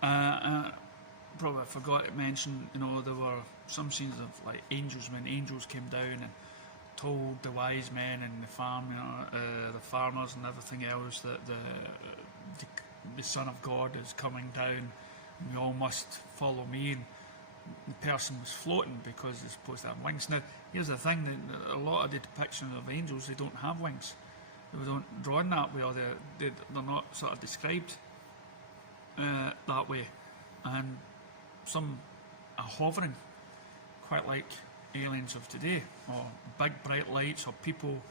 Probably I forgot to mention, there were some scenes of like angels, when angels came down and told the wise men and the farmers and everything else that the Son of God is coming down, and you all must follow me. And the person was floating because he's supposed to have wings. Now, here's the thing: that a lot of the depictions of angels, they don't have wings. They don't draw in that way, or they're not sort of described that way. And some are hovering, quite like aliens of today, or big bright lights, or people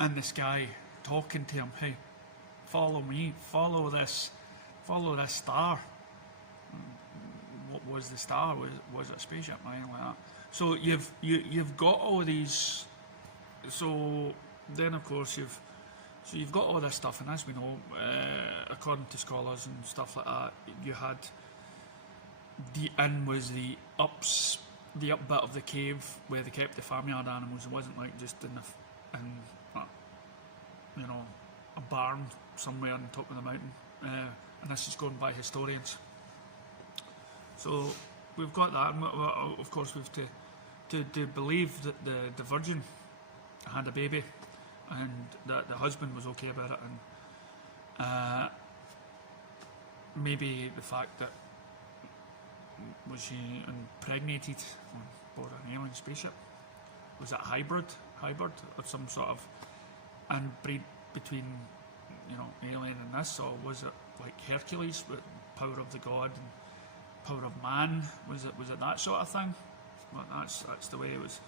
in the sky talking to him. Hey, follow me, follow this star. What was the star? Was it a spaceship or anything like that? So you've got all these. So then, of course, you've got all this stuff, and as we know, according to scholars and stuff like that, you had the inn was the up bit of the cave where they kept the farmyard animals. It wasn't like just in a barn somewhere on top of the mountain. And this is going by historians. So we've got that, and of course we've to believe that the Virgin had a baby, and that the husband was okay about it, and maybe the fact that was she impregnated on board an alien spaceship? Was it hybrid or some sort of inbreed between alien and this, or was it like Hercules with power of the god and power of man? Was it that sort of thing? Well, that's the way it was.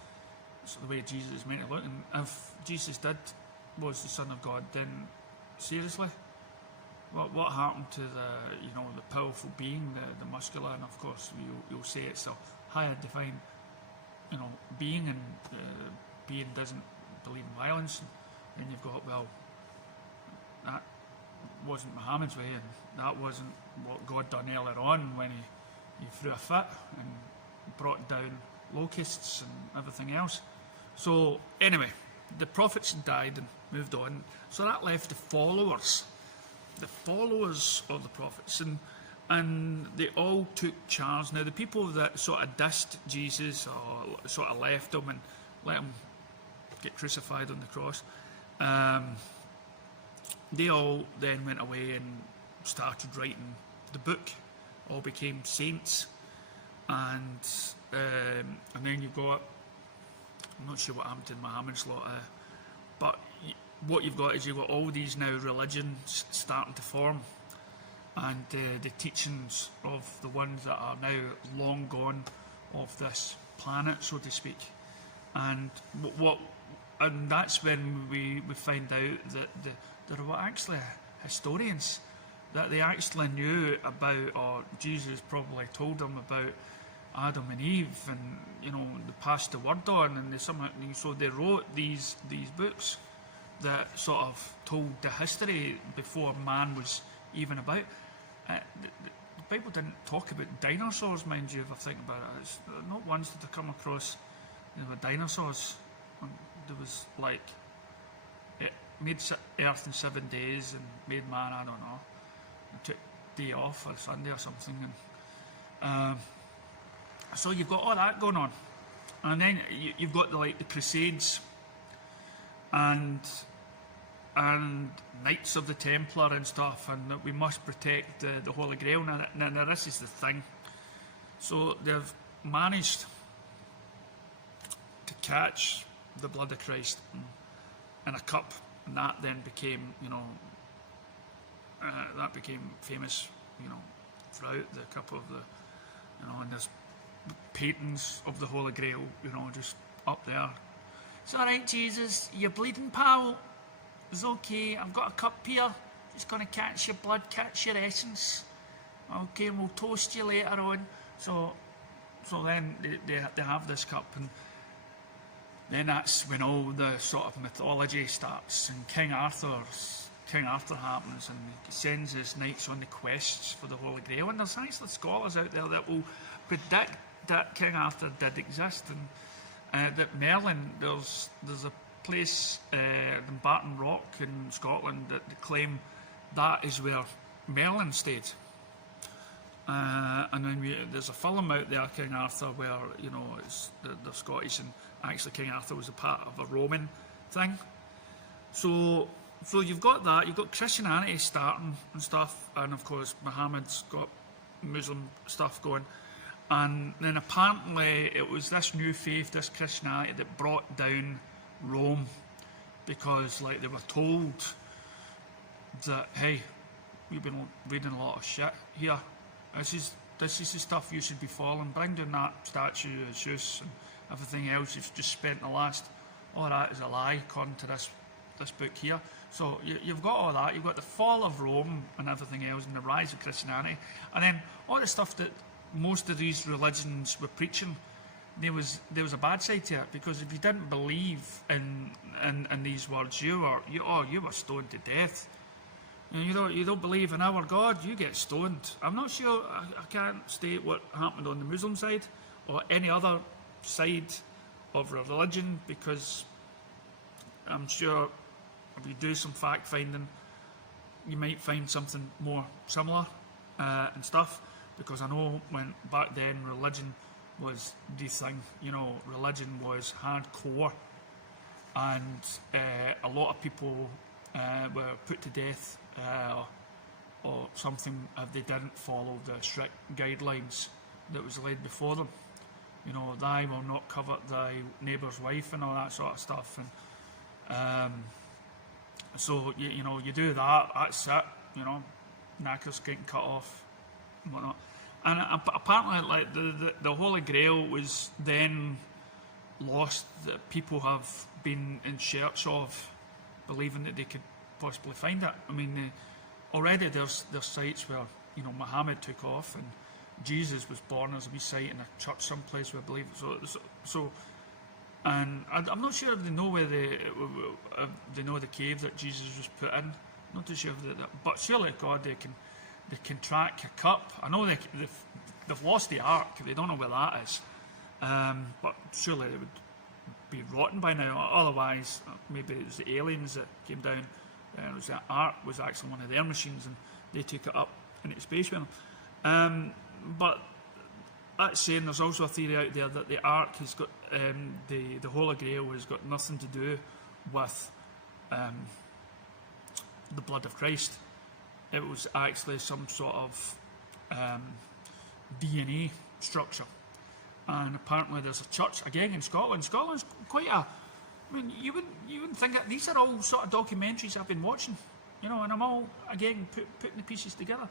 It's the way Jesus is meant to look. And if Jesus was the Son of God, then seriously, what happened to the powerful being, the muscular, and of course you'll say it's a higher divine being, and being doesn't believe in violence. And then you've got, well, that wasn't Muhammad's way, and that wasn't what God done earlier on when he threw a fit and brought down locusts and everything else. So anyway, the prophets died and moved on, so that left the followers of the prophets, and they all took charge. Now the people that sort of dissed Jesus or sort of left him and let him get crucified on the cross, they all then went away and started writing the book, all became saints, and then you've got, I'm not sure what happened to Muhammad's lot, but what you've got is you've got all these now religions starting to form, and the teachings of the ones that are now long gone off this planet, so to speak. And that's when we find out that there were actually historians, that they actually knew about, or Jesus probably told them about Adam and Eve, and they passed the word on, and so they wrote these books that sort of told the history before man was even about. The Bible didn't talk about dinosaurs, mind you, if I think about it. It's not once did I come across dinosaurs. There was like, it made earth in 7 days and made man, I don't know, took day off or Sunday or something, and so you've got all that going on, and then you've got the Crusades and Knights of the Templar and stuff, and that we must protect the Holy Grail. Now this is the thing. So they've managed to catch the blood of Christ in a cup, and that then became, that became famous, throughout the cup of the, and there's paintings of the Holy Grail, just up there. It's all right, Jesus, you're bleeding, pal. It's okay. I've got a cup here. Just going to catch your blood, catch your essence. Okay, and we'll toast you later on. So then they have this cup, and then that's when all the sort of mythology starts, and King Arthur happens, and he sends his knights on the quests for the Holy Grail. And there's actually scholars out there that will predict that King Arthur did exist, and that Merlin, there's a place in Barton Rock in Scotland that claim that is where Merlin stayed. And then there's a film out there, King Arthur, where, you know, they're Scottish, and actually King Arthur was a part of a Roman thing. So you've got that, you've got Christianity starting and stuff, and of course Muhammad's got Muslim stuff going. And then apparently it was this new faith, this Christianity, that brought down Rome, because like they were told that, hey, you've been reading a lot of shit here. This is the stuff you should be following. Bring down that statue of Zeus and everything else you've just spent the last. All that is a lie, according to this book here. So you've got all that. You've got the fall of Rome and everything else, and the rise of Christianity, and then all the stuff that most of these religions were preaching. There was a bad side to it, because if you didn't believe in these words, you were stoned to death. And you don't believe in our God, you get stoned. I'm not sure, I can't state what happened on the Muslim side or any other side of religion, because I'm sure if you do some fact finding, you might find something more similar and stuff. Because I know when back then religion was the thing, you know, religion was hardcore, and a lot of people were put to death or something if they didn't follow the strict guidelines that was laid before them. You know, thou will not covet thy neighbour's wife and all that sort of stuff. And so you know, you do that, that's it. You know, knackers getting cut off and whatnot. And apparently, like the Holy Grail was then lost. That people have been in search of, believing that they could possibly find it. I mean, already there's sites where, you know, Muhammad took off and Jesus was born. There's a wee site in a church someplace where I believe. So, and I'm not sure if they know where they know the cave that Jesus was put in. Not too sure if but surely God, they can track a cup. I know they've lost the ark. They don't know where that is. But surely they would be rotten by now. Otherwise, maybe it was the aliens that came down. It was the ark was actually one of their machines, and they took it up into space with them. But that's saying, there's also a theory out there that the ark has got the Holy Grail has got nothing to do with the blood of Christ. It was actually some sort of DNA structure. And apparently there's a church, again in Scotland. Scotland's quite a... I mean, you wouldn't think that... These are all sort of documentaries I've been watching, you know, and I'm all, again, putting the pieces together.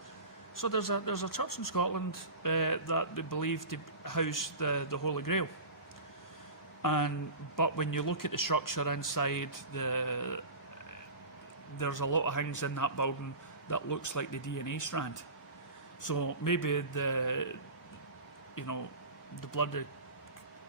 So there's a church in Scotland that they believe to house the Holy Grail. But when you look at the structure inside, there's a lot of things in that building that looks like the DNA strand. So maybe the blood of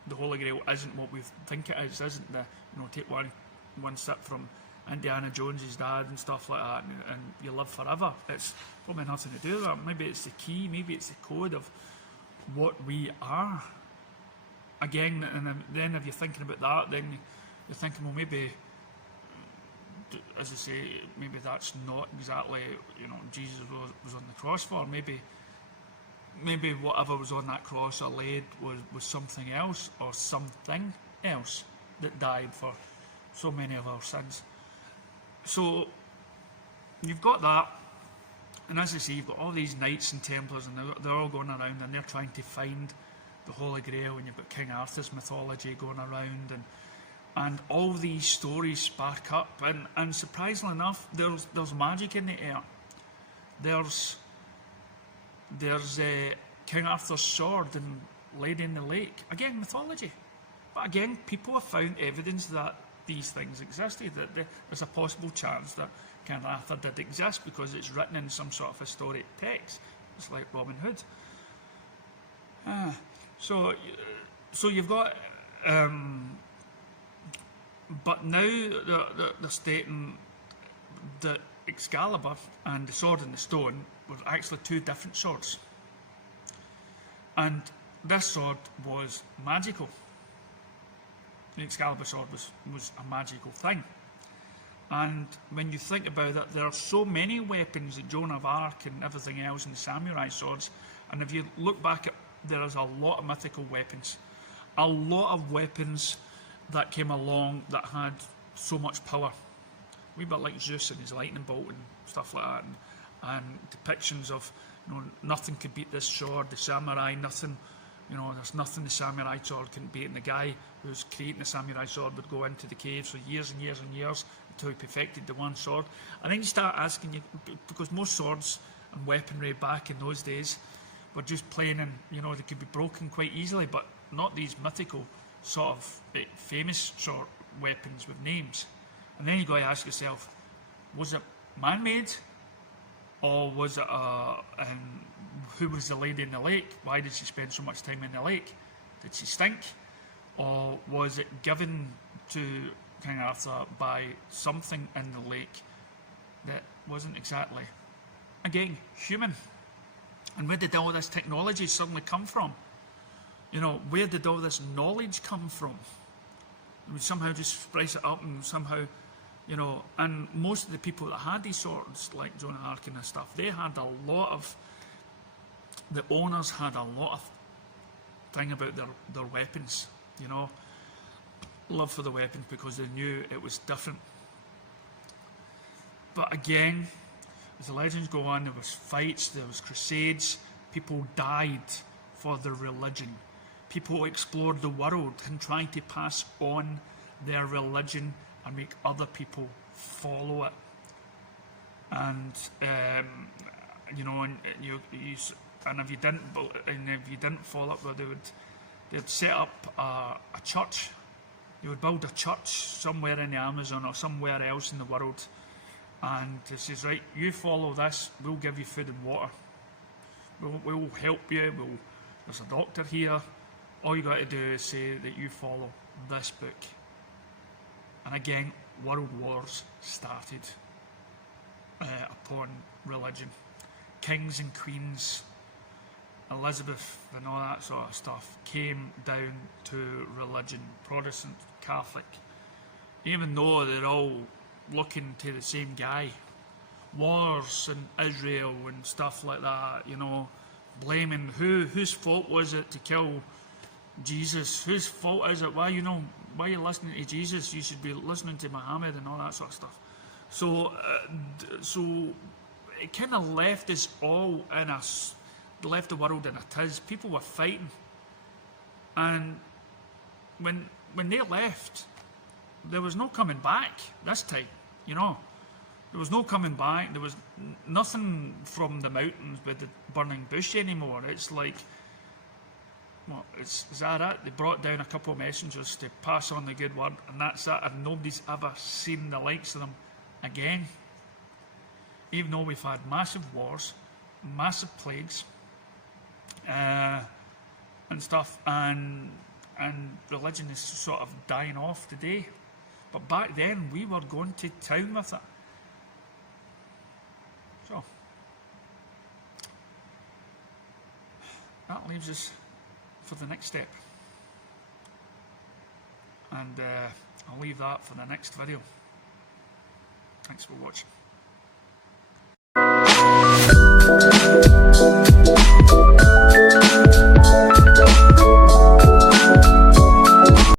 the Holy Grail isn't what we think it is, isn't the, you know, take one sip from Indiana Jones's dad and stuff like that, and you live forever. It's probably nothing to do with that. Maybe it's the key, maybe it's the code of what we are. Again, and then if you're thinking about that, then you're thinking, well, maybe, as I say, maybe that's not exactly, you know, Jesus was on the cross for. Maybe whatever was on that cross or laid was something else, or something else that died for so many of our sins. So you've got that, and as I say, you've got all these knights and templars, and they're all going around and they're trying to find the Holy Grail, and you've got King Arthur's mythology going around, and all these stories spark up, and surprisingly enough, there's magic in the air. There's King Arthur's sword and Lady in the Lake. Again, mythology. But again, people have found evidence that these things existed, that there's a possible chance that King Arthur did exist because it's written in some sort of historic text. It's like Robin Hood. So you've got... but now they're stating that Excalibur and the sword and the stone were actually two different swords. And this sword was magical. The Excalibur sword was a magical thing. And when you think about it, there are so many weapons, the Joan of Arc and everything else, and the samurai swords. And if you look back at, there is a lot of mythical weapons. A lot of weapons that came along that had so much power. A wee bit like Zeus and his lightning bolt and stuff like that. And depictions of, nothing could beat this sword, the samurai, nothing, there's nothing the samurai sword can beat. And the guy who was creating the samurai sword would go into the caves for years and years and years until he perfected the one sword. And then you start asking you, because most swords and weaponry back in those days were just plain and, they could be broken quite easily, but not these mythical sort of famous sort of weapons with names. And then you got to ask yourself, was it man-made? Or was it who was the lady in the lake? Why did she spend so much time in the lake? Did she stink? Or was it given to King Arthur by something in the lake that wasn't exactly, again, human? And where did all this technology suddenly come from? Where did all this knowledge come from? We somehow just spice it up and somehow, and most of the people that had these swords, like Joan of Arc and this stuff, they had a lot of, the owners had a lot of thing about their weapons, love for the weapons because they knew it was different. But again, as the legends go on, there was fights, there was crusades, people died for their religion. People explored the world and tried to pass on their religion and make other people follow it. And and if you didn't follow it, well, they'd set up a church. They would build a church somewhere in the Amazon or somewhere else in the world, and it says, right, you follow this, we'll give you food and water. We'll help you. There's a doctor here. All you got to do is say that you follow this book. And again, world wars started upon religion. Kings and queens, Elizabeth and all that sort of stuff came down to religion, Protestant, Catholic, even though they're all looking to the same guy. Wars in Israel and stuff like that, blaming whose fault was it to kill Jesus? Whose fault is it? Why are you listening to Jesus? You should be listening to Muhammad and all that sort of stuff. So it kind of left us all left the world in a tiz. People were fighting, and when they left, there was no coming back this time. There was no coming back. There was nothing from the mountains with the burning bush anymore. It's like, is that it? They brought down a couple of messengers to pass on the good word, and that's it. And nobody's ever seen the likes of them again. Even though we've had massive wars, massive plagues, and stuff, and religion is sort of dying off today. But back then, we were going to town with it. So that leaves us for the next step, and I'll leave that for the next video. Thanks for watching.